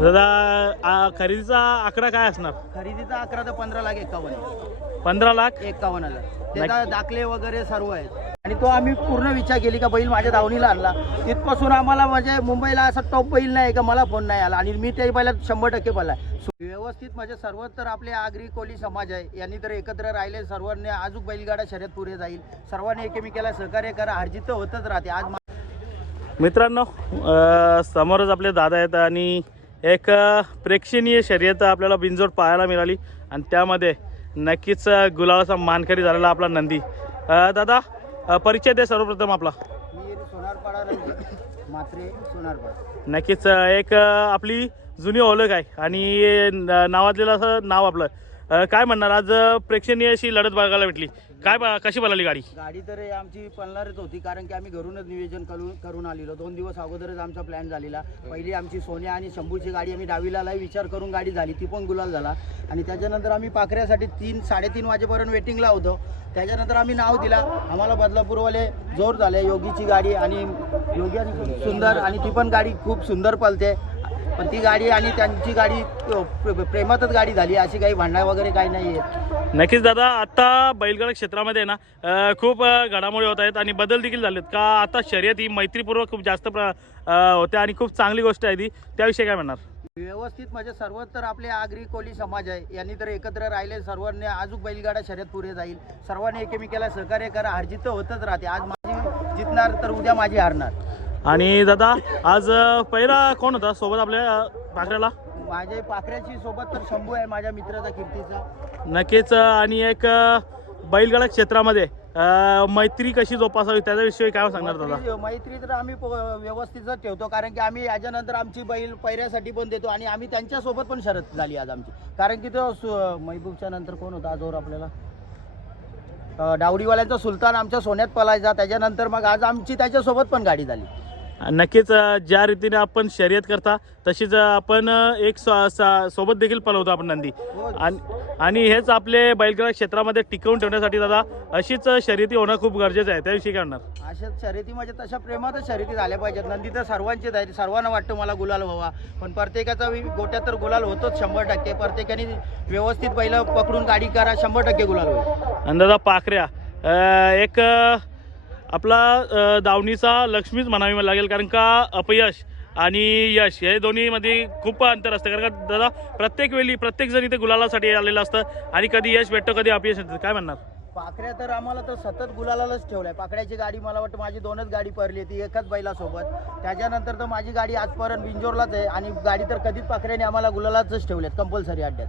दादा आ, खरेदीचा आकडा काय असणार? खरेदीचा अकरा ते पंधरा लाख एकावन्न पंधरा लाख? एकावन्न हजार. त्याचा दाखले वगैरे सर्व आहेत. आणि तो आम्ही पूर्ण विचार केली का बैल माझ्या दावणीला आणला. तिथपासून आम्हाला म्हणजे मुंबईला असा टॉप बैल नाही का मला फोन नाही आला. आणि मी त्या बैलात शंभर टक्के पडला व्यवस्थित म्हणजे सर्व तर आपले आगरी कोली समाज आहे. यांनी तर एकत्र राहिले. सर्वांनी अजून बैलगाडा शर्यत पुढे जाईल. सर्वांनी एकमेकाला सहकार्य करा. हारजीत तर होतच राहते. आज मा- मित्रांनो अ, समोरच आपले दादा आहेत आणि एक प्रेक्षणीय शर्यत आपल्याला बिनजोड पाहायला मिळाली. आणि त्यामध्ये नक्कीच अ, गुलालाचा मानकरी झालेला आपला नंदी. दादा परिचय दे सर्वप्रथम आपला. मी सोनारपाडा रंजित मात्रे सोनारपाडा. नक्कीच एक आपली जुनी ओळख आहे. आणि न- नावातलेलं असं नाव आपलं. काय म्हणणार? आज प्रेक्षणीय अशी लढत बघायला भेटली. काय ब- कशी बनवली गाडी? गाडी तर आमची पळणारच होती कारण की आम्ही घरूनच नियोजन करून करून आलेलो. दोन दिवस अगोदरच आमचा प्लॅन झालेला. पहिली आमची सोन्या आणि शंभूची गाडी आम्ही डावीला विचार करून गाडी झाली ती पण गुलाल झाला. आणि त्याच्यानंतर आम्ही पाखऱ्यासाठी तीन साडेतीन वाजेपर्यंत वेटिंगला होतो. त्याच्यानंतर आम्ही नाव दिला. आम्हाला बदलापूरवाले जोर झाले योगीची गाडी आणि योगी आणि सुंदर आणि ती पण गाडी खूप सुंदर पळते. पण ती गाडी आणि त्यांची गाडी प्रे- प्रेमातच गाडी झाली अशी काही भांडणं वगैरे काही नाही आहे नक्कीच दादा आता बैलगाडा क्षेत्रामध्ये ना अ, खूप अ, घडामोडी होत आहेत आणि बदल देखील झालेत. का आता शर्यत ही मैत्रीपूर्वक खूप जास्त प्र अ, होते आणि खूप चांगली गोष्ट आहे ती. त्याविषयी काय म्हणणार? व्यवस्थित म्हणजे सर्व तर आपले आगरी कोली समाज आहे. यांनी तर एकत्र राहिले सर्वांनी अजून बैलगाडा शर्यत पुढे जाईल. सर्वांनी एकमेकाला सहकार्य करा हारजीत तर होतच राहते. आज माझी जितणार तर उद्या माझी हारणार. आणि दादा आज पहिला कोण होता सोबत आपल्या पाखऱ्याला? माझे पाखऱ्याची सोबत तर शंभू आहे माझ्या मित्राचा कीर्तीचा. नक्कीच आणि एक बैलगाडा क्षेत्रामध्ये मैत्री कशी जोपासावी त्याच्याविषयी काय सांगणार दादा? मैत्री तर आम्ही व्यवस्थितच ठेवतो कारण की आम्ही याच्यानंतर आमची बैल पैऱ्यासाठी पण देतो आणि आम्ही त्यांच्यासोबत पण शरत झाली आज आमची. कारण की तो महबूबच्या नंतर कोण होता आजवर आपल्याला? डावडीवाल्यांचा सुलतान आमच्या सोन्यात पलायचा त्याच्यानंतर मग आज आमची त्याच्यासोबत पण गाडी झाली. नक्कीच ज्या रीतीने आपण शर्यत करता तशीच आपण एक सो- सा- सोबत देखील पलवतो आपण नंदी. आणि आणि हेच आपले बैलगाडा क्षेत्रामध्ये टिकवून ठेवण्यासाठी दादा अशीच शर्यती होणं खूप गरजेचं आहे. त्याविषयी काय म्हणणार? अशा शर्यती म्हणजे तशा प्रेमातच शर्यती झाल्या पाहिजेत. नंदी तर सर्वांचीच आहे सर्वांना वाटतं मला गुलाल व्हावा. पण प्रत्येकाचा वि- गोट्यात तर गुलाल होतोच शंभर टक्के. प्रत्येकाने व्यवस्थित पहिलं पकडून गाडी करा शंभर टक्के गुलाल होईल. आणि दादा पाखऱ्या अ, एक अ, आपला दावणीचा लक्ष्मीच म्हणावी लागेल कारण का अपयश आणि यश हे दोन्हीमध्ये खूप अंतर असतं. कारण का दादा प्रत्येक वेळी प्रत्येक जण इथे गुलालासाठी आलेलं असतं आणि कधी यश भेटतं कधी अपयश येतं. काय म्हणणार? पाकड्या तर आम्हाला तर सतत गुलालाच ठेवलाय. पाकड्याची गाडी मला वाटतं माझी दोनच गाडी पडली ती एकच बैलासोबत. त्याच्यानंतर तर माझी गाडी आजपर्यंत बिंजोरलाच आहे आणि गाडी तर कधीच पाकड्याने आम्हाला गुलालाच ठेवल्यात कंपल्सरी अड्ड्यात.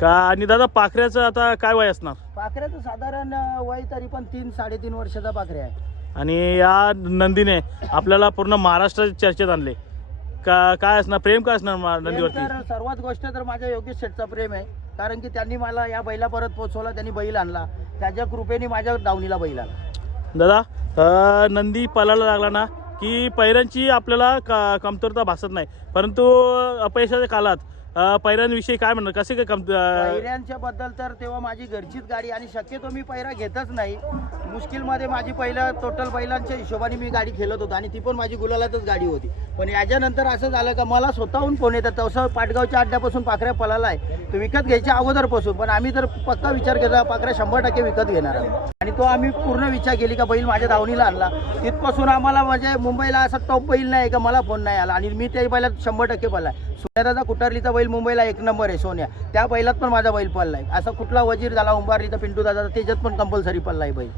का? आणि दादा पाखऱ्याचं आता काय वय असणार? पाकऱ्याचं साधारण वय तरी पण तीन साडेतीन वर्षाचा पाकऱ्या आहे. आणि या नंदीने आपल्याला पूर्ण महाराष्ट्राच्या चर्चेत आणले. का काय असणार? प्रेम काय असणार मा- नंदीवरती? तर सर्वात गोष्ट तर माझ्या योगेश शेठचा प्रेम आहे. कारण की त्यांनी मला या बैला परत पोहोचवला त्यांनी बैल आणला. त्याच्या कृपेने माझ्या दावणीला बैल आला. दादा अ, नंदी पळायला लागला ना की पैऱ्यांची आपल्याला क- कमतरता भासत नाही. परंतु अपयशाच्या काळात अ, पैऱ्यांविषयी काय म्हणणार? कसे काय कम पैऱ्यांच्या बद्दल तर तेव्हा माझी घरचीच गाडी आणि शक्यतो मी पैरा घेतच नाही. मुश्किलमध्ये माझी पहिलं टोटल बैलांच्या हिशोबाने मी गाडी खेळत होतो आणि ती पण माझी गुलालातच गाडी होती. पण याच्यानंतर असं झालं का मला स्वतःहून फोन येतात. तसं पाटगावच्या अड्ड्यापासून पाखऱ्या पळाला आहे. तो विकत घ्यायच्या अगोदरपासून. पण आम्ही तर पक्का विचार केला पाखऱ्या शंभर टक्के विकत घेणार आहोत आणि तो आम्ही पूर्ण विचार केली का बैल माझ्या दावणीला आणला. तिथपासून आम्हाला म्हणजे मुंबईला असा टॉप बैल नाही का मला फोन नाही आला. आणि मी त्या बैलात शंभर टक्के पळला. सोन्याचा कुटारलीचा बैल मुंबईला एक नंबर आहे सोन्या. त्या बैलात पण माझा बैल पडलाय असा कुठला वजीर झाला उंबारलीचा पिंटू दादा त्याच्यात पण कंपल्सरी पडलाय बैल.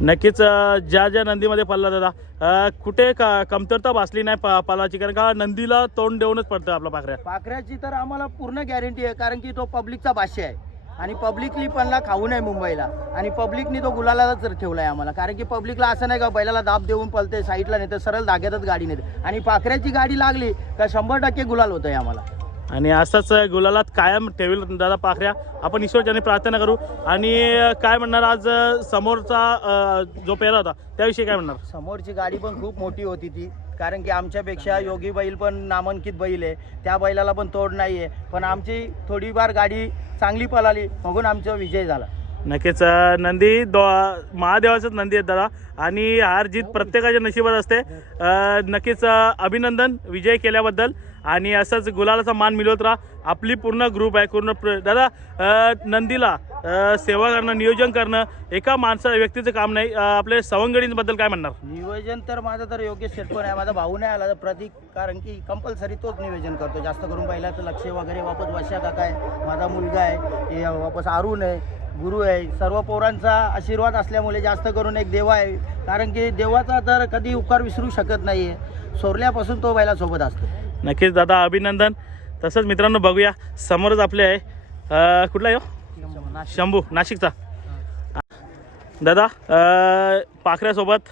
नक्कीच ज्या ज्या नंदीमध्ये पडला दादा कुठे का कमतरता भासली नाही प- पलाची कारण का नंदीला तोंड देऊनच पडतं आपला पाखऱ्या. पाखऱ्याची तर आम्हाला पूर्ण गॅरंटी आहे कारण की तो पब्लिकचा भाष्य आहे. आणि पब्लिकली पणला खाऊ नये मुंबईला. आणि पब्लिकनी तो गुलालाच ठेवलाय आम्हाला. कारण की पब्लिकला असं नाही का बैलाला दाब देऊन पळते साईडला नेते सरळ धाग्यातच गाडी नेते आणि पाखऱ्याची गाडी लागली का शंभर टक्के गुलाल होत आहे आम्हाला. आणि असंच गुलालात कायम ठेवील दादा पाखऱ्या. आपण ईश्वरच्याने प्रार्थना करू. आणि काय म्हणणार आज समोरचा जो पेरा होता त्याविषयी काय म्हणणार? समोरची गाडी पण खूप मोठी होती ती. कारण की आमच्यापेक्षा योगी बैल पण नामांकित बैल आहे. त्या बैलाला पण तोड नाही आहे पण आमची थोडीफार गाडी चांगली पळाली बघून आमचा विजय झाला. नक्कीच नंदी दो महादेवाचाच नंदी आहेत दादा. आणि हार जीत प्रत्येकाच्या नशिबात असते. नक्कीच अभिनंदन विजय केल्याबद्दल. आणि असंच गुलालाचा मान मिळवत राहा. आपली पूर्ण ग्रुप आहे पूर्ण प्र दादा नंदीला सेवा करणं नियोजन करणं एका माणसा व्यक्तीचं काम नाही. आपले सवंगडींबद्दल काय म्हणणार? नियोजन तर माझं तर योग्य शेटपण आहे. माझा भाऊ नाही आला तर प्रतीक कारण की कंपल्सरी तोच नियोजन करतो. जास्त करून बैलाचं लक्ष वगैरे वापस वशा काका आहे माझा मुलगा आहे हे वापस अरुण आहे गुरु आहे. सर्व पोरांचा आशीर्वाद असल्यामुळे जास्त करून एक देवा आहे. कारण की देवाचा तर कधी उपकार विसरू शकत नाही आहे सोरल्यापासून तो बैलासोबत असतो. नक्कीच दादा अभिनंदन. तसंच मित्रांनो बघूया. समोरच आपले आहे. कुठला आहे हो? शंभू नाशिकचा. दादा पाखऱ्यासोबत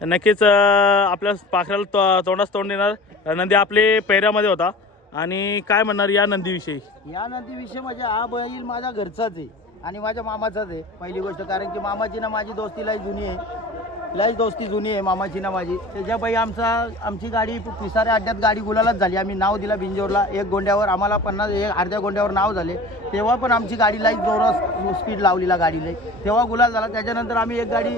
नक्कीच आपल्या पाखऱ्याला तो तोंडास तोंड देणार. नंदी आपले पेहऱ्यामध्ये होता. आणि काय म्हणणार या नंदीविषयी? या नदीविषयी म्हणजे हा बैल माझ्या घरचाच आहे आणि माझ्या मामाचाच आहे पहिली गोष्ट. कारण की मामाची ना माझी दोस्ती लई जुनी आहे. लई दोस्ती जुनी आहे मामाची ना माझी. त्याच्या बाई आमचा आमची गाडी पिसाऱ्या अड्ड्यात गाडी गुलालाच झाली. आम्ही नाव दिला बिंजोरला. एक गोंड्यावर आम्हाला पन्नास एक अर्ध्या गोंड्यावर नाव झाले. तेव्हा पण आमची गाडी लाई जोरात स्पीड लावलीला गाडीला. तेव्हा गुलाल झाला. त्याच्यानंतर आम्ही एक गाडी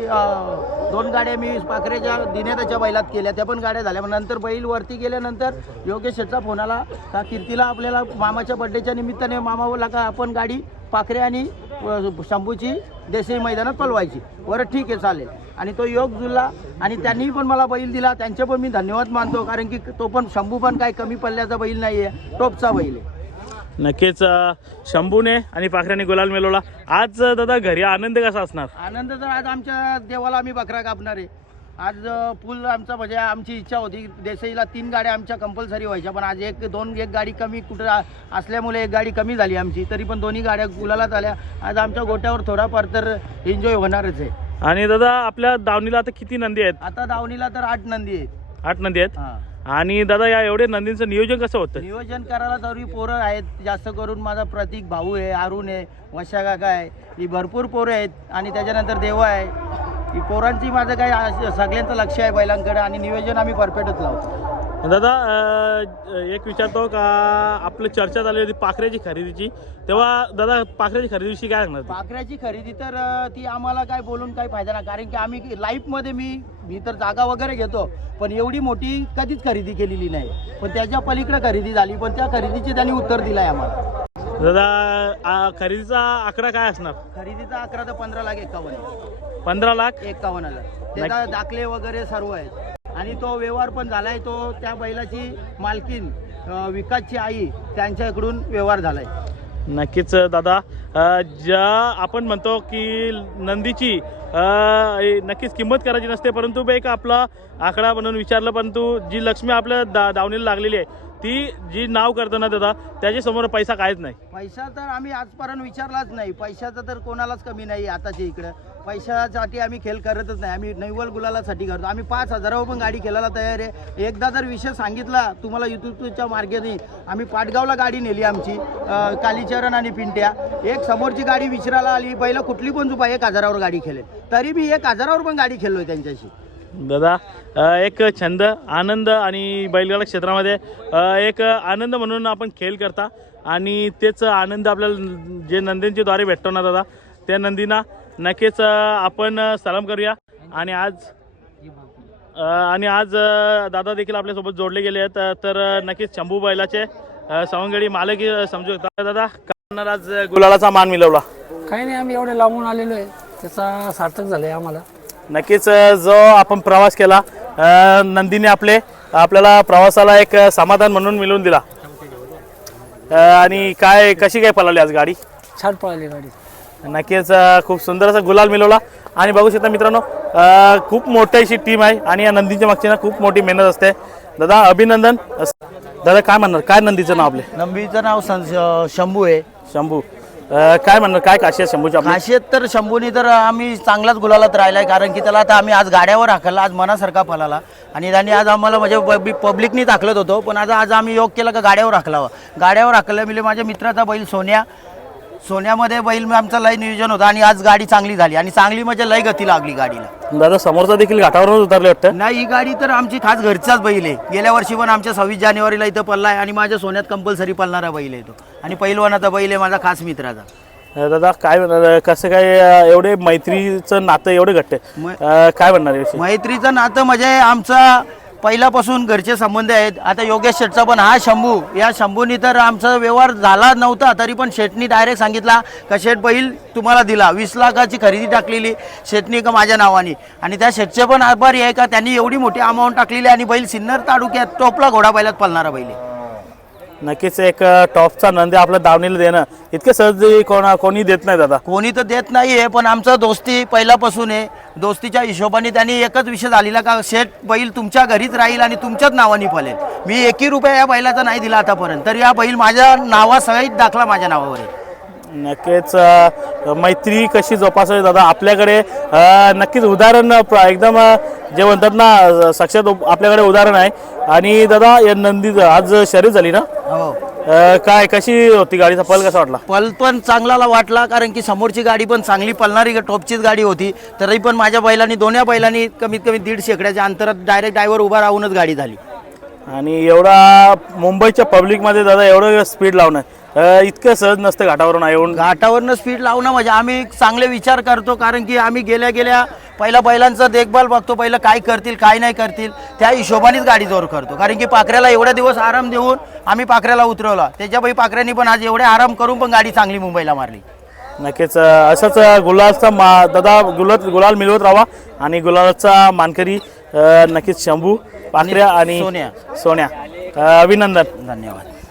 दोन गाड्या मी पाखरेच्या दिनेताच्या बैलात केल्या. त्या पण गाड्या झाल्या. मग नंतर बैल वरती गेल्यानंतर योगेश शेटचा फोन आला का कीर्तीला आपल्याला मामाच्या बड्डेच्या निमित्ताने मामावला का आपण गाडी पाखरे आणि शंभूची देसाई मैदानात पलवायची. बरं ठीक आहे चालेल. आणि तो योग जुळला आणि त्यांनी पण मला बैल दिला. त्यांचे पण मी धन्यवाद मानतो कारण की तो पण शंभू पण काही कमी पल्ल्याचा बैल नाही आहे टोपचा बैल आहे. नक्कीच शंभूने आणि पाखऱ्याने गुलाल मिळवला. आज दादा घरी आनंद कसा असणार? आनंद तर आज आमच्या देवाला आम्ही बकरा कापणार आहे. आज फुल आमचा म्हणजे आमची इच्छा होती. देसाईला तीन गाड्या आमच्या कंपल्सरी व्हायच्या पण आज एक दोन एक गाडी कमी कुठं असल्यामुळे एक गाडी कमी झाली आमची. तरी पण दोन्ही गाड्या गुलालात आल्या. आज आमच्या गोट्यावर थोडाफार तर एन्जॉय होणारच आहे. आणि दादा आपल्या दावणीला आता किती नंदी आहेत? आता दावणीला तर आठ नंदी आहेत. आठ नंदी आहेत? हा. आणि दादा या एवढे नंदींचं नियोजन कसं होतं? नियोजन करायला तरी पोरं आहेत. जास्त करून माझा प्रतीक भाऊ आहे अरुण आहे वशा काका आहे. ही भरपूर पोरं आहेत आणि त्याच्यानंतर देवा आहे. ही पोरांची माझं काही सगळ्यांचं लक्ष आहे बैलांकडे आणि नियोजन आम्ही परफेक्टच लावतो. दादा एक विचारतो का आपलं चर्चा झाली होती पाखऱ्याची खरेदीची तेव्हा दादा पाखऱ्याची खरेदीविषयी काय सांगणार पाखऱ्याची खरेदी तर ती आम्हाला काय बोलून काही फायदा नाही कारण की आम्ही लाईफमध्ये मी मी तर जागा वगैरे घेतो पण एवढी मोठी कधीच खरेदी केलेली नाही. पण त्याच्या पलीकडे खरेदी झाली पण त्या खरेदीचे त्यांनी उत्तर दिलं आहे आम्हाला. दादा खरेदीचा आकडा काय असणार? खरेदीचा अकरा ते पंधरा लाख एकावन्न. पंधरा लाख? एकावन्न हजार. त्याचा दाखले वगैरे सर्व आहेत. आणि तो व्यवहार पण झालाय तो त्या बैलाची मालकीन विकासची आई त्यांच्याकडून व्यवहार झालाय. नक्कीच दादा. ज्या आपण म्हणतो की नंदीची नक्कीच किंमत करायची नसते परंतु एक आपला आकडा म्हणून विचारलं परंतु जी लक्ष्मी आपल्या दा दावणीला लागलेली आहे ती जी नाव करतो ना दादा त्याच्यासमोर पैसा काहीच नाही. पैसा तर आम्ही आजपर्यंत विचारलाच नाही. पैशाचा तर कोणालाच कमी नाही आताच्या इकडं. पैशासाठी आम्ही खेळ करतच नाही. आम्ही नैवल गुलालासाठी करतो. आम्ही पाच हजारावर पण गाडी खेळायला तयार आहे. एकदा जर विषय सांगितला तुम्हाला युट्यूबच्या मार्गाने आम्ही पाटगावला गाडी नेली आमची कालीचरण आणि पिंट्या. एक समोरची गाडी विचारायला आली पहिलं कुठली पण जुपा एक हजारावर गाडी खेळेल. तरी मी एक हजारावर पण गाडी खेळलोय त्यांच्याशी. दादा एक छंद आनंद आणि बैलगाडा क्षेत्रामध्ये एक आनंद म्हणून आपण खेळ करता. आणि तेच आनंद आपल्याला जे नंदींच्या द्वारे भेटतो ना दादा त्या नंदींना नक्कीच आपण सलाम करूया. आणि आज आणि आज दादा देखील आपल्यासोबत जोडले गेले आहेत. तर नक्कीच शंभू बैलाचे सवंगडी मालकी समजू शकता. दादा म्हणणार आज गुलालाचा मान मिळवला? काही नाही आम्ही एवढे लांबून आलेलो आहे. त्याचा सार्थक झालं आहे आम्हाला. नक्कीच जो आपण प्रवास केला नंदीने आपले आपल्याला प्रवासाला एक समाधान म्हणून मिळवून दिला. आणि काय कशी काय पळाली आज गाडी? छान पळाली गाडी. नक्कीच खूप सुंदर असा गुलाल मिळवला. आणि बघू शकता मित्रांनो खूप मोठी अशी टीम आहे आणि या नंदीच्या मागची ना खूप मोठी मेहनत असते. दादा अभिनंदन. दादा काय म्हणणार? काय नंदीचं नाव आपले? नंबीचं नाव सं- शंभू आहे. शंभू. काय म्हणणार? काय खासियत शंभूची आपली? खासियत तर शंभूनी तर आम्ही चांगलाच गुलालात राहिलाय कारण की त्याला आता आम्ही आज गाड्यावर हाकलला आज मनासारखा पळाला आणि त्यांनी आज आम्हाला म्हणजे पब- पब्लिकनी टाकलत होतो पण आज आज आम्ही योग केला का गाड्यावर हाकलावं. गाड्यावर हाकलं म्हणजे माझ्या मित्राचा बैल सोन्या सोन्यामध्ये बैल आमचं लय नियोजन होतं आणि आज गाडी चांगली झाली. आणि चांगली म्हणजे लय गती लागली गाडीला. दादा समोरचा देखील घाटावरूनच उतरले वाटतं? नाही ही गाडी तर आमची खास घरचाच बैल आहे. गेल्या वर्षी पण आमच्या सव्वीस जानेवारीला इथं पडला आहे आणि माझ्या सोन्यात कंपल्सरी पळणारा बैल आहे तो. आणि पहिलवानाचा बैल आहे माझा खास मित्राचा. अ, दादा काय म्हणणार कसं काय अ, एवढे मैत्रीचं नातं एवढं घट्ट आहे. मै- अ, काय म्हणणार याविषयी? मैत्रीचं नातं म्हणजे आमचा पहिल्यापासून घरचे संबंध आहेत. आता योगेश शेटचा पण हा शंभू. या शंभूनी तर आमचा व्यवहार झाला नव्हता तरी पण शेठनी डायरेक्ट सांगितला का शेट बैल तुम्हाला दिला. वीस लाखाची खरेदी टाकलेली शेठनी का माझ्या नावाने. आणि त्या शेठचे पण आभारी आहे का त्यांनी एवढी मोठी अमाऊंट टाकलेली आणि बैल सिन्नर तालुक्यात टोपला घोडा बैलात पळणारा बैल आहे. नक्कीच एक टॉपचा नंदी आपल्या दावणीला देणं. इतके सहज कोणा कोणी देत नाही दादा कोणी तर देत नाही आहे पण आमचं दोस्ती पहिल्यापासून आहे. दोस्तीच्या हिशोबाने त्यांनी एकच विषय झालेला का शेठ बैल तुमच्या घरीच राहील आणि तुमच्याच नावाने फलेल मी एकही रुपया या बैलाचा नाही दिला आतापर्यंत. तर या बैल माझ्या नावासहित दाखला माझ्या नावावर आहे. नक्कीच मैत्री कशी जोपासावी दादा? आपल्याकडे नक्कीच उदाहरण एकदम जे म्हणतात ना साक्षात आपल्याकडे उदाहरण आहे. आणि दादा या नंदी आज शर्यत झाली ना? हो. काय कशी होती गाडीचा पल कसा वाटला? पल पण चांगला वाटला कारण की समोरची गाडी पण चांगली पळणारी टॉपचीच गाडी होती. तरी पण माझ्या बैलांनी दोन्ही बैलांनी कमीत कमी दीड शेकड्याच्या अंतरात डायरेक्ट ड्रायव्हर उभा राहूनच गाडी झाली. आणि एवढा मुंबईच्या पब्लिकमध्ये दादा एवढं स्पीड लावणं इतकं सहज नसतं घाटावरून येऊन. घाटावरनं स्पीड लावणं म्हणजे आम्ही चांगले विचार करतो कारण की आम्ही गेल्या गेल्या पहिला बैलांचं देखभाल बघतो पहिलं काय करतील काय नाही करतील त्या हिशोबानेच गाडी जोर करतो. कारण की पाखऱ्याला एवढ्या दिवस आराम देऊन आम्ही पाखऱ्याला उतरवला. त्याच्यापैकी पाखऱ्यांनी पण आज एवढे आराम करून पण गाडी चांगली मुंबईला मारली. नक्कीच असंच गुलालचा मा दादा गुलाल गुलाल मिळवत राहा आणि गुलालचा मानकरी नक्कीच शंभू. पाखऱ्या आणि सोन्या. सोन्या. अ, अभिनंदन. धन्यवाद.